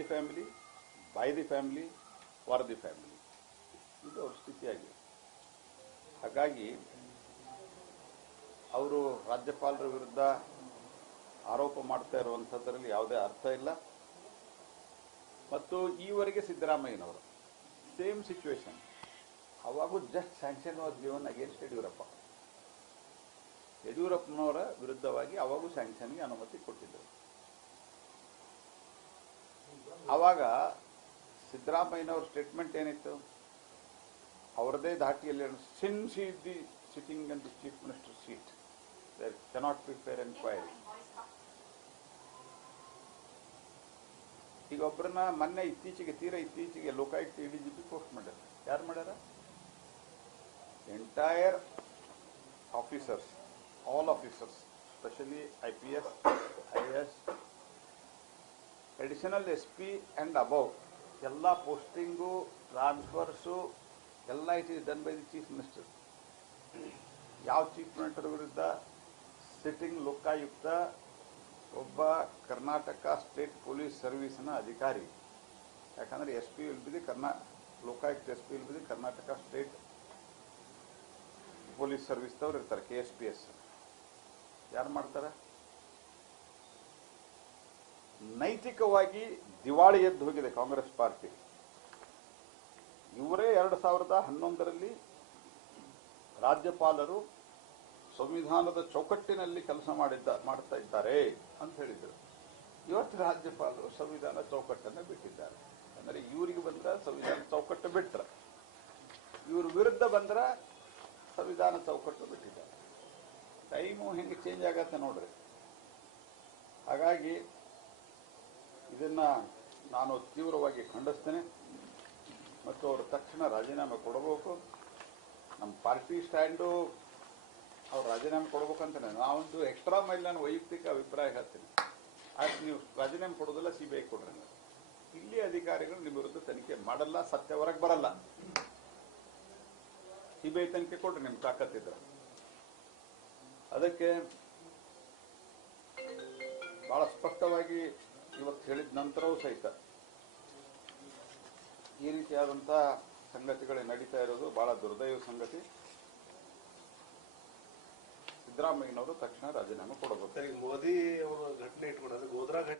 The family by the family for the family ಇದು ಅವ್ರ ಸ್ಥಿತಿಯಾಗಿದೆ. ಹಾಗಾಗಿ ಅವರು ರಾಜ್ಯಪಾಲರ ವಿರುದ್ಧ ಆರೋಪ ಮಾಡ್ತಾ ಇರುವಂಥದ್ರಲ್ಲಿ ಯಾವುದೇ ಅರ್ಥ ಇಲ್ಲ. ಮತ್ತು ಈವರೆಗೆ ಸಿದ್ದರಾಮಯ್ಯನವರು same situation ಅವಾಗೂ just sanction was given against Yediyurappa. ಯಡಿಯೂರಪ್ಪನವರ ವಿರುದ್ಧವಾಗಿ ಅವಾಗೂ ಸ್ಯಾಂಕ್ಷನ್ಗೆ ಅನುಮತಿ ಕೊಟ್ಟಿದ್ದರು. ಆವಾಗ ಸಿದ್ದರಾಮಯ್ಯನವ್ರ ಸ್ಟೇಟ್ಮೆಂಟ್ ಏನಿತ್ತು? ಅವರದೇ ಧಾಟಿಯಲ್ಲಿ ಸಿನ್ಸ್ ಈ the sitting and the chief minister seat. There cannot be fair enquiry ಈಗ ಒಬ್ಬರನ್ನ ಮೊನ್ನೆ ಇತ್ತೀಚೆಗೆ, ತೀರಾ ಇತ್ತೀಚೆಗೆ Lokayukta E D G P post ಮಾಡ್ಯಾರ ಯಾರು ಮಾಡ್ಯಾರ? Entire officers all officers specially I P S I S additional S P and above ಎಲ್ಲ ಪೋಸ್ಟಿಂಗು ಟ್ರಾನ್ಸ್ಫರ್ಸು ಎಲ್ಲ it is done by the chief minister ಯಾವ ಚೀಫ್ ಮಿನಿಸ್ಟರ್ ವಿರುದ್ಧ sitting Lokayukta ಒಬ್ಬ Karnataka state police ಸರ್ವಿಸ್ನ ಅಧಿಕಾರಿ ಯಾಕಂದರೆ S P will be ಕರ್ನಾ Lokayukta S P the Karnataka state police ಸರ್ವಿಸ್ದವ್ರು ಇರ್ತಾರೆ K S P S ಯಾರು ಮಾಡ್ತಾರೆ ನೈತಿಕವಾಗಿ ದಿವಾಳಿ ಎದ್ದು ಹೋಗಿದೆ ಕಾಂಗ್ರೆಸ್ ಪಾರ್ಟಿ. ಇವರೇ ಎರಡು ಸಾವಿರದ ಹನ್ನೊಂದರಲ್ಲಿ ರಾಜ್ಯಪಾಲರು ಸಂವಿಧಾನದ ಚೌಕಟ್ಟಿನಲ್ಲಿ ಕೆಲಸ ಮಾಡಿದ್ದ, ಮಾಡ್ತಾ ಇದ್ದಾರೆ ಅಂತ ಹೇಳಿದರು. ಇವತ್ತು ರಾಜ್ಯಪಾಲರು ಸಂವಿಧಾನ ಚೌಕಟ್ಟನ್ನು ಬಿಟ್ಟಿದ್ದಾರೆ. ಅಂದರೆ ಇವರಿಗೆ ಬಂದ್ರೆ ಸಂವಿಧಾನ ಚೌಕಟ್ಟು ಬಿಟ್ರ, ಇವ್ರ ವಿರುದ್ಧ ಬಂದ್ರೆ ಸಂವಿಧಾನ ಚೌಕಟ್ಟು ಬಿಟ್ಟಿದ್ದಾರೆ. ಟೈಮು ಹೆಂಗೆ ಚೇಂಜ್ ಆಗತ್ತೆ ನೋಡ್ರಿ. ಹಾಗಾಗಿ ಇದನ್ನ ನಾನು ತೀವ್ರವಾಗಿ ಖಂಡಿಸ್ತೇನೆ. ಮತ್ತು ಅವರು ತಕ್ಷಣ ರಾಜೀನಾಮೆ ಕೊಡಬೇಕು. ನಮ್ಮ ಪಾರ್ಟಿ ಸ್ಟ್ಯಾಂಡು ಅವ್ರು ರಾಜೀನಾಮೆ ಕೊಡಬೇಕಂತಾನೆ. ನಾವೊಂದು ಎಕ್ಸ್ಟ್ರಾ ಮೈಲ್ ನಾನು ವೈಯಕ್ತಿಕ ಅಭಿಪ್ರಾಯ ಹೇಳ್ತೀನಿ. ಆಯ್ತು, ನೀವು ರಾಜೀನಾಮೆ ಕೊಡೋದಿಲ್ಲ ಸಿ ಬಿ ಐ ಕೊಡ್ರಿ. ಇಲ್ಲಿ ಅಧಿಕಾರಿಗಳು ನಿಮ್ಮ ವಿರುದ್ಧ ತನಿಖೆ ಮಾಡಲ್ಲ, ಸತ್ಯ ಹೊರಗೆ ಬರಲ್ಲ. ಸಿ ಬಿ ಐ ತನಿಖೆ ಕೊಡ್ರಿ, ನಿಮ್ಗೆ ತಾಕತ್ತಿದ್ರೆ ಅದಕ್ಕೆ ಬಹಳ ಸ್ಪಷ್ಟವಾಗಿ ಇವತ್ತು ಹೇಳಿದ ನಂತರವೂ ಸಹಿತ ಈ ರೀತಿಯಾದಂತಹ ಸಂಗತಿಗಳೇ ನಡೀತಾ ಇರೋದು ಬಹಳ ದುರ್ದೈವ ಸಂಗತಿ. ಸಿದ್ದರಾಮಯ್ಯನವರು ತಕ್ಷಣ ರಾಜೀನಾಮೆ ಕೊಡಬೇಕು. ಮೋದಿ ಅವರು ಘಟನೆ ಇಟ್ಕೊಂಡ್ರೆ ಗೋದ್ರಾ